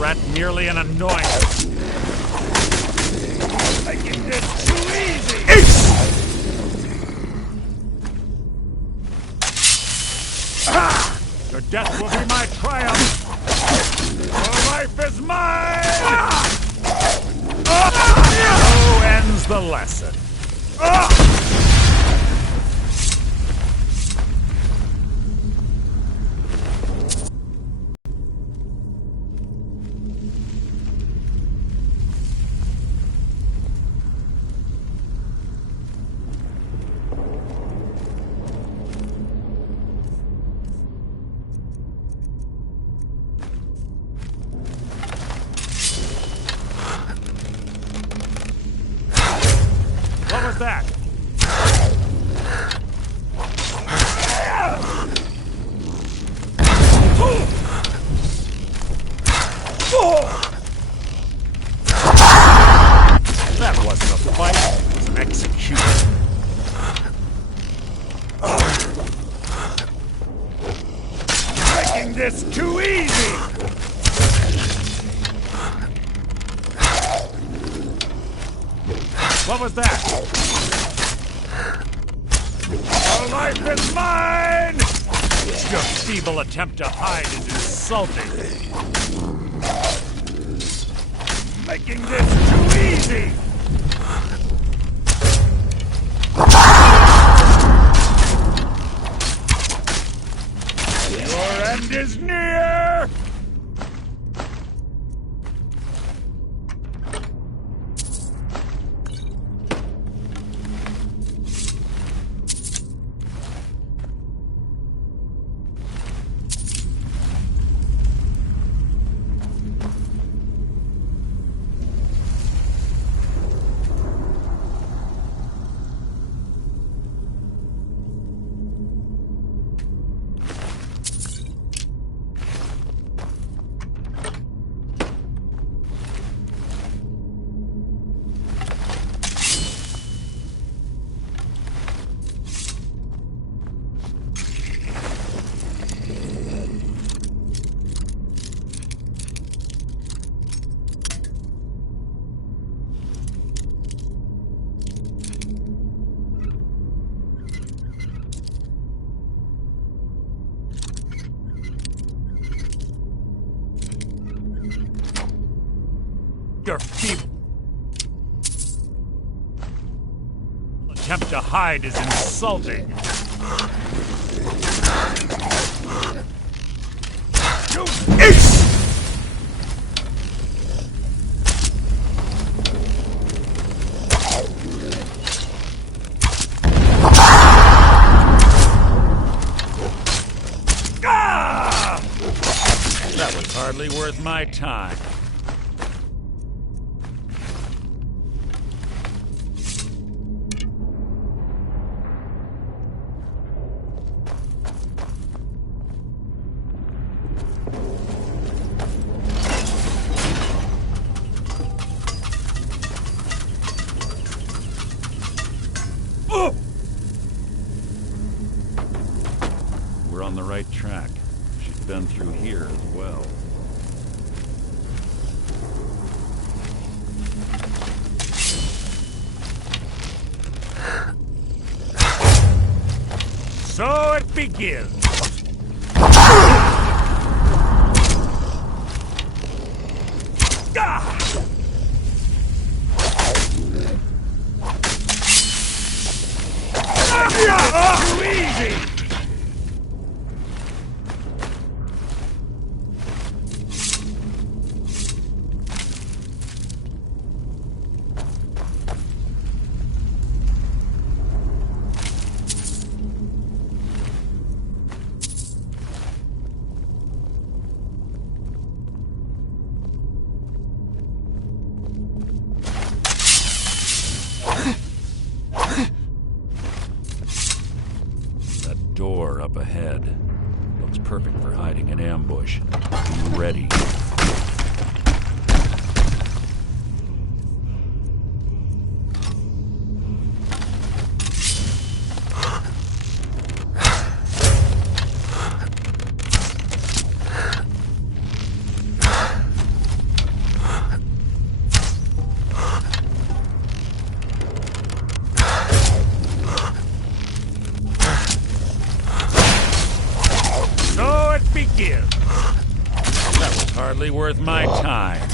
threat, merely an annoyance. Making this too easy! Your death will be my triumph! Your life is mine! So ends the lesson. What was that? That wasn't a fight, it was an execution. Making this too easy! What was that? Your life is mine! Your feeble attempt to hide is insulting. Making this too easy! Your end is near! Your feeble attempt to hide is insulting. You That was hardly worth my time. We're on the right track. She's been through here as well. So it begins. Too easy! Door up ahead. Looks perfect for hiding an ambush. Be ready. give. That was hardly worth my time.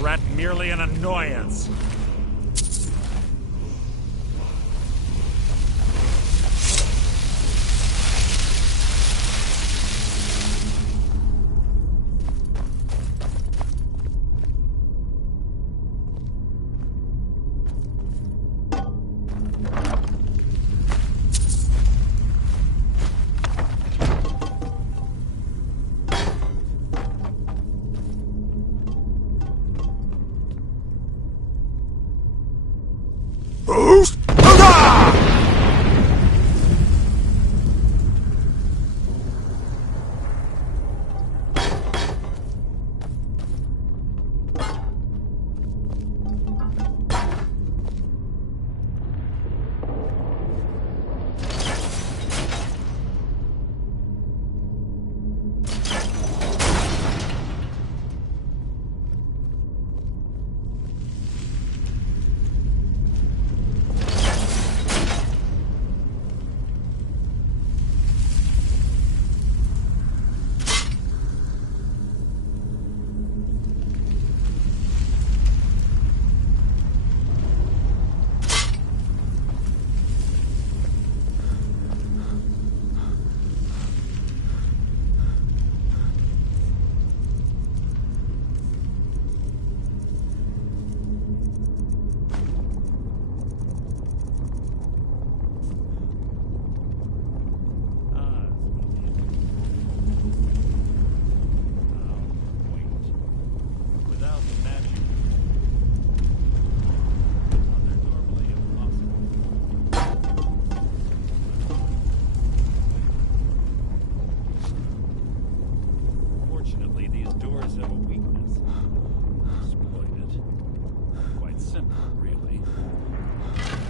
Rat merely an annoyance.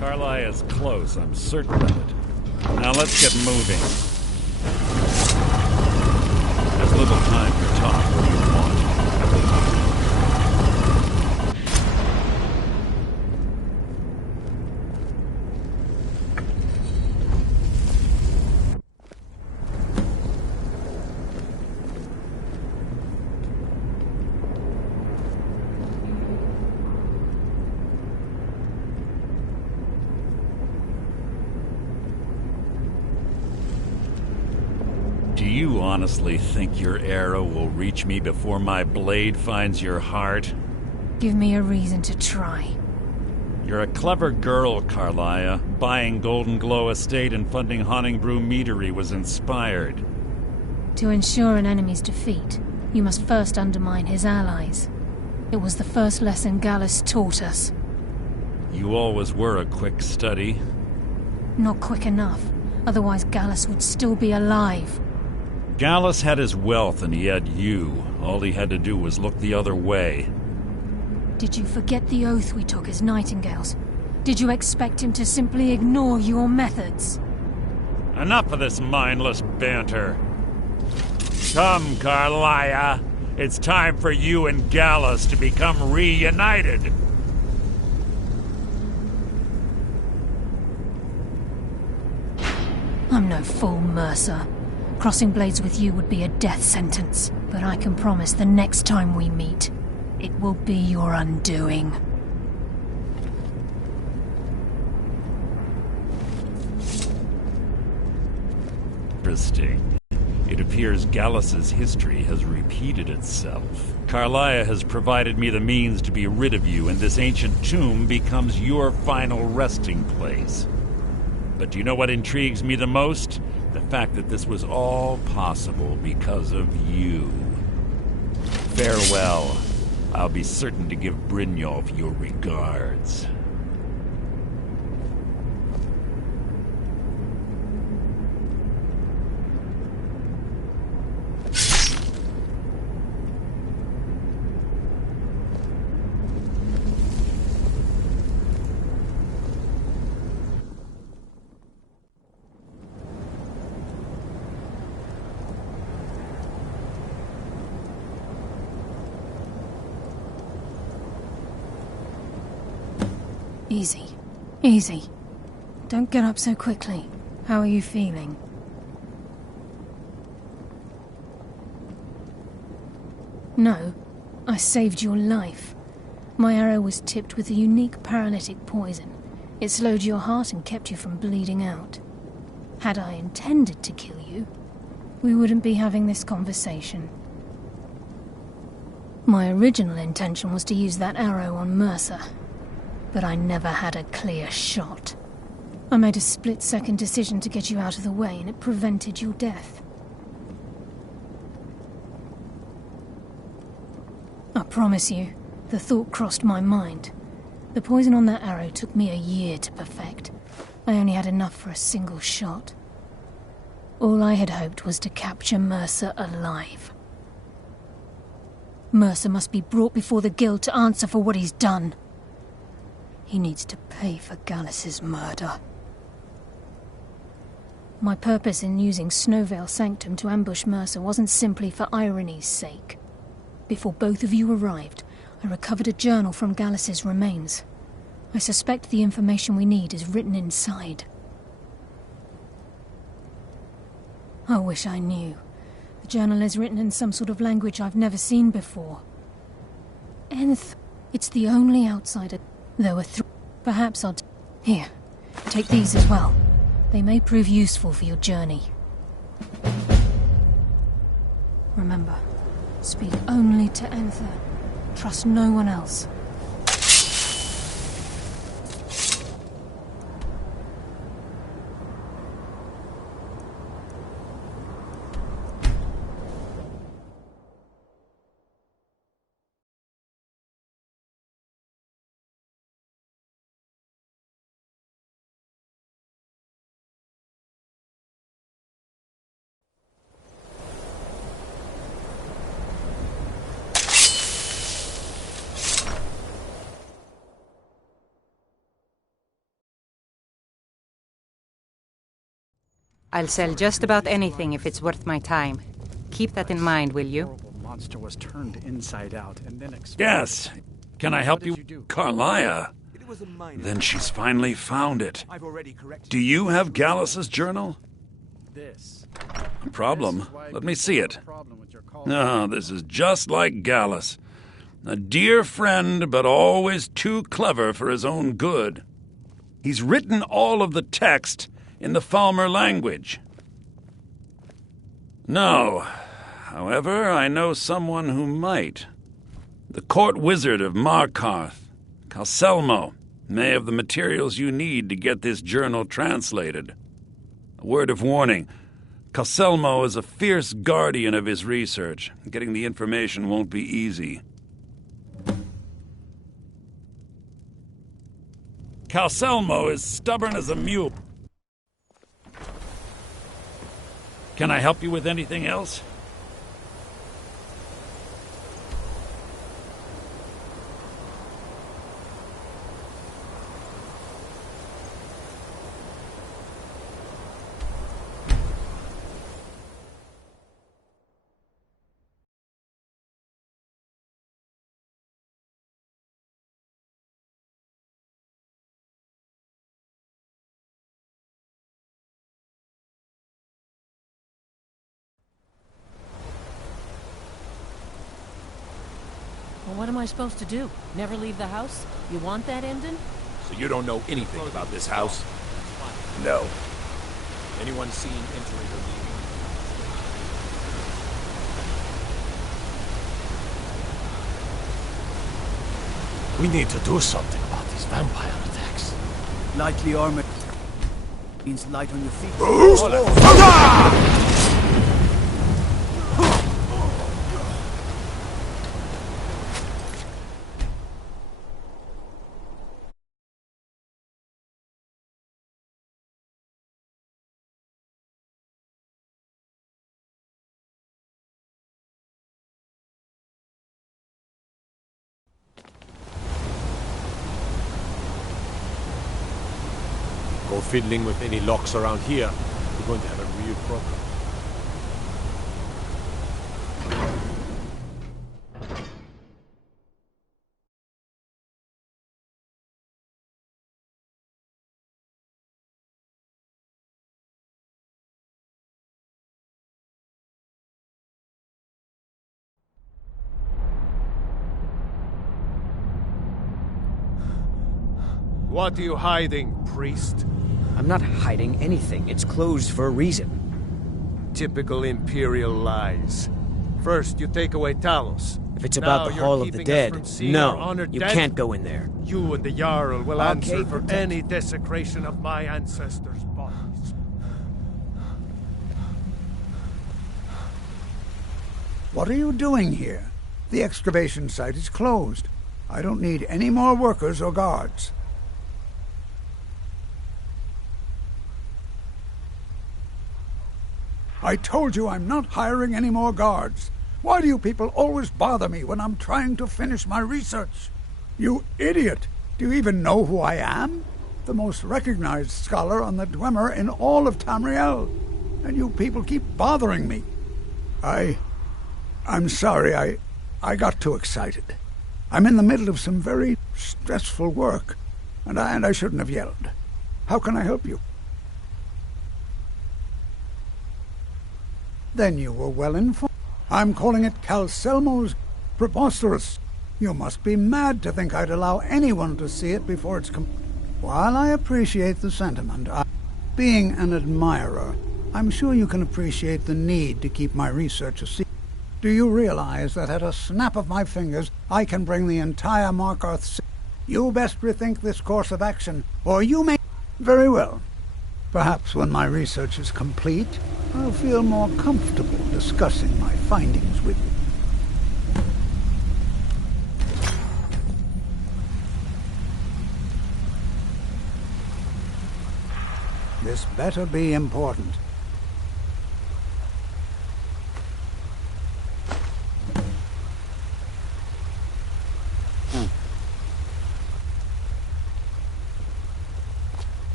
Carly is close, I'm certain of it. Now let's get moving. There's little time for talk where you want. you honestly think your arrow will reach me before my blade finds your heart? Give me a reason to try. You're a clever girl, Carlia. Buying Golden Glow Estate and funding Haunting Brew Meadery was inspired. To ensure an enemy's defeat, you must first undermine his allies. It was the first lesson Gallus taught us. You always were a quick study. Not quick enough. Otherwise Gallus would still be alive. Gallus had his wealth and he had you. All he had to do was look the other way. Did you forget the oath we took as Nightingales? Did you expect him to simply ignore your methods? Enough of this mindless banter. Come, Carlia. It's time for you and Gallus to become reunited. I'm no fool, Mercer. Crossing blades with you would be a death sentence. But I can promise the next time we meet, it will be your undoing. Interesting. It appears Gallus's history has repeated itself. Carlia has provided me the means to be rid of you, and this ancient tomb becomes your final resting place. But do you know what intrigues me the most? The fact that this was all possible because of you. Farewell. I'll be certain to give Brynjolf your regards. Easy. Easy. Don't get up so quickly. How are you feeling? No. I saved your life. My arrow was tipped with a unique paralytic poison. It slowed your heart and kept you from bleeding out. Had I intended to kill you, we wouldn't be having this conversation. My original intention was to use that arrow on Mercer, but I never had a clear shot. I made a split-second decision to get you out of the way, and it prevented your death. I promise you, the thought crossed my mind. The poison on that arrow took me a year to perfect. I only had enough for a single shot. All I had hoped was to capture Mercer alive. Mercer must be brought before the Guild to answer for what he's done. He needs to pay for Gallus's murder. My purpose in using Snowvale Sanctum to ambush Mercer wasn't simply for irony's sake. Before both of you arrived, I recovered a journal from Gallus's remains. I suspect the information we need is written inside. I wish I knew. The journal is written in some sort of language I've never seen before. Nth. It's the only outsider. There were three. Perhaps I'll... Here, take these as well. They may prove useful for your journey. Remember, speak only to Anther. Trust no one else. I'll sell just about anything if it's worth my time. Keep that in mind, will you? Horrible monster was turned inside out and then exploded. Yes. Can I help What you? did you do? Carlia. Then she's finally found it. Do you have Gallus's journal? This. No problem. Let me see it. No, this is just like Gallus. A dear friend, but always too clever for his own good. He's written all of the text in the Falmer language. No. However, I know someone who might. The court wizard of Markarth, Calselmo, may have the materials you need to get this journal translated. A word of warning. Calselmo is a fierce guardian of his research. Getting the information won't be easy. Calselmo is stubborn as a mule. Can I help you with anything else? Well, what am I supposed to do? Never leave the house? You want that ending? So you don't know anything about this house? No. Anyone seen entering or leaving? We need to do something about these vampire attacks. Lightly armored means light on your feet. Go fiddling with any locks around here, we're going to have a real problem. What are you hiding, priest? I'm not hiding anything. It's closed for a reason. Typical Imperial lies. First, you take away Talos. If it's about the Hall of the Dead, no, you dead. can't go in there. You and the Jarl will Okay, answer for protect. any desecration of my ancestors' bodies. What are you doing here? The excavation site is closed. I don't need any more workers or guards. I told you I'm not hiring any more guards. Why do you people always bother me when I'm trying to finish my research? You idiot! Do you even know who I am? The most recognized scholar on the Dwemer in all of Tamriel. And you people keep bothering me. I'm sorry, I got too excited. I'm in the middle of some very stressful work, and I shouldn't have yelled. How can I help you? Then you were well informed. I'm calling it Calselmo's preposterous. You must be mad to think I'd allow anyone to see it before it's While I appreciate the sentiment, being an admirer, I'm sure you can appreciate the need to keep my research a secret. Do you realize that at a snap of my fingers, I can bring the entire Markarth? You best rethink this course of action, or you may... Very well. Perhaps when my research is complete, I'll feel more comfortable discussing my findings with you. This better be important.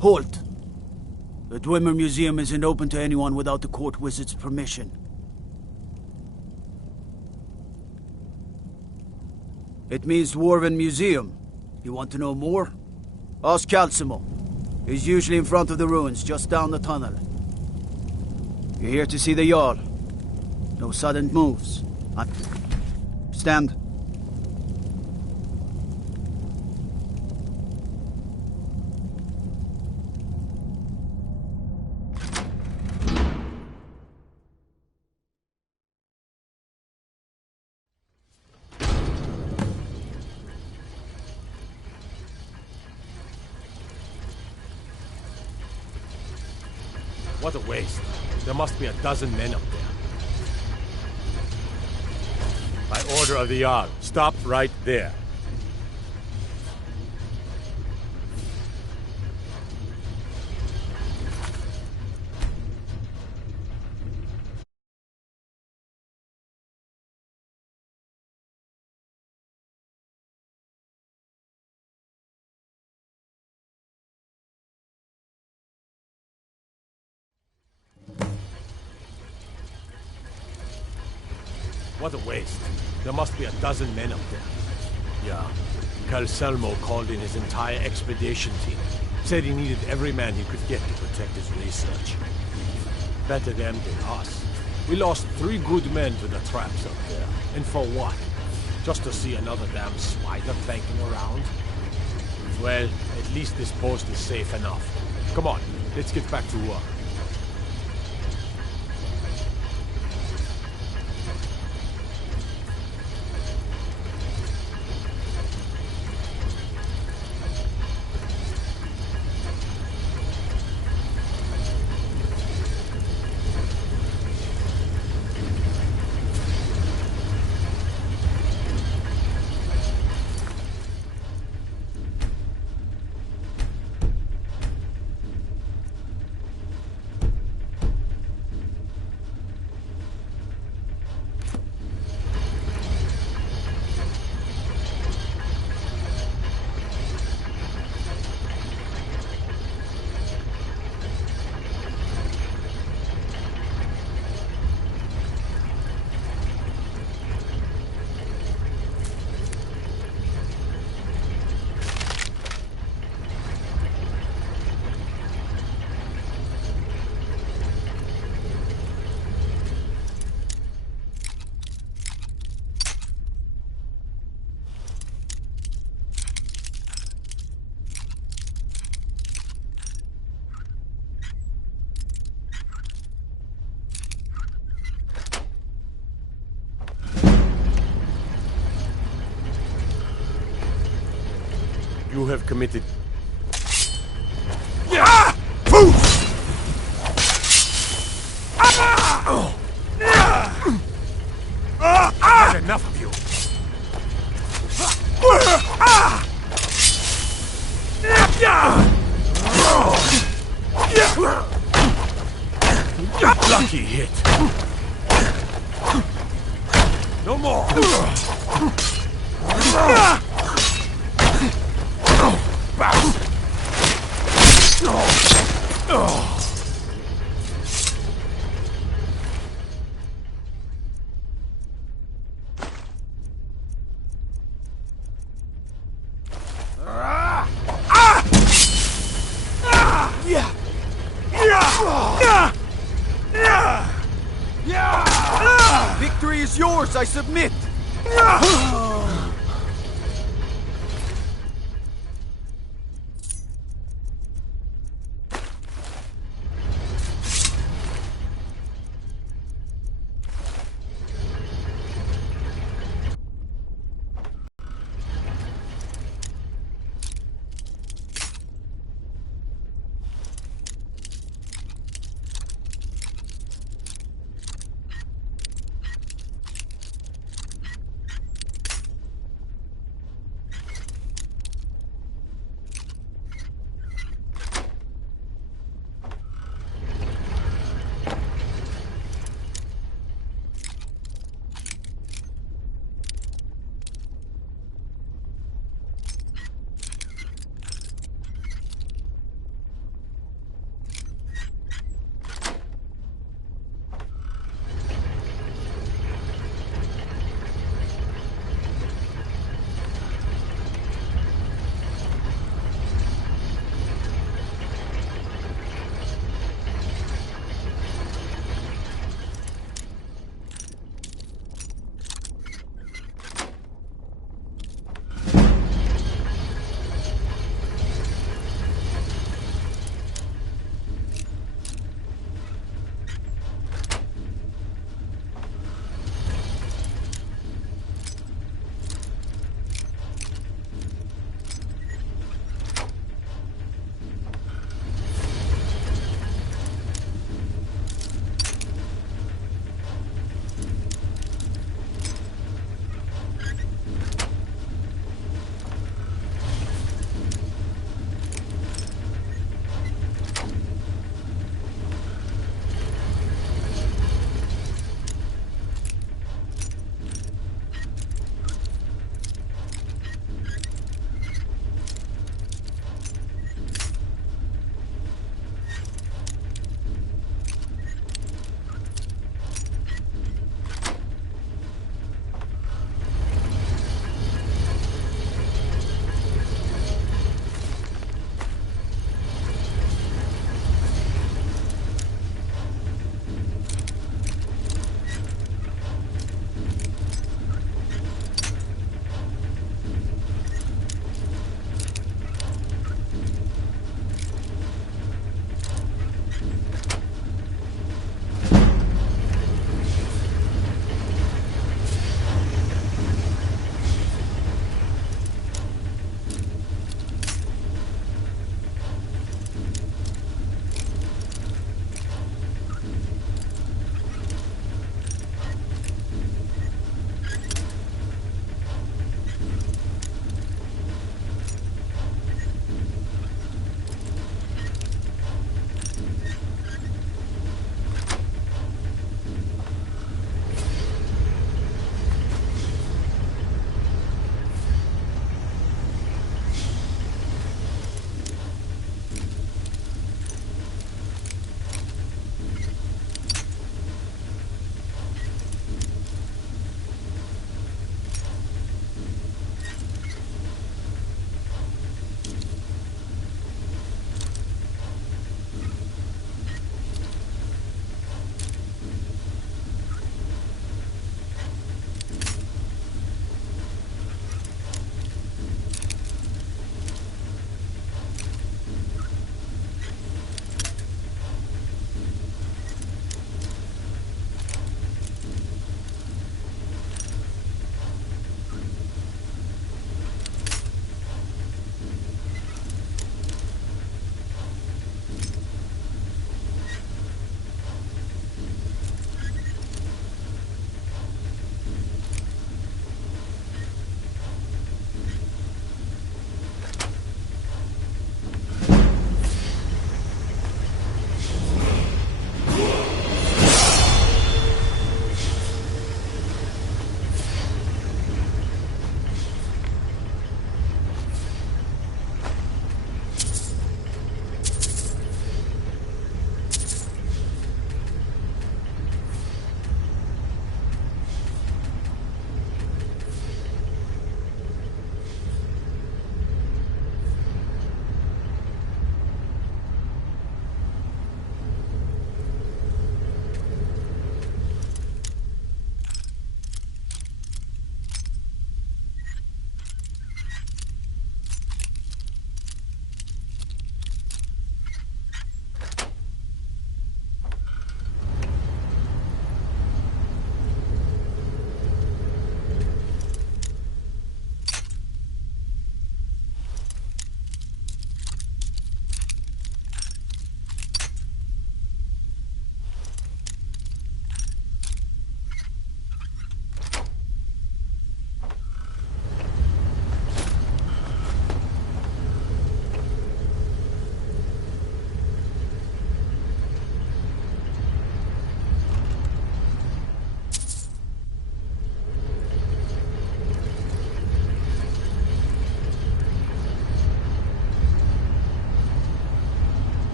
Halt! The Dwemer Museum isn't open to anyone without the court wizard's permission. It means Dwarven Museum. You want to know more? Ask Calselmo. He's usually in front of the ruins, just down the tunnel. You're here to see the Jarl. No sudden moves. Stand. What a waste. There must be a dozen men up there. By order of the Jarl, stop right there. What a waste. There must be a dozen men up there. Yeah. Calselmo called in his entire expedition team. Said he needed every man he could get to protect his research. Better them than us. We lost 3 good men to the traps up there. And for what? Just to see another damn spider clanking around? Well, at least this post is safe enough. Come on, let's get back to work. You have committed... I've had enough of you. Lucky hit. No more. Victory is yours, I submit!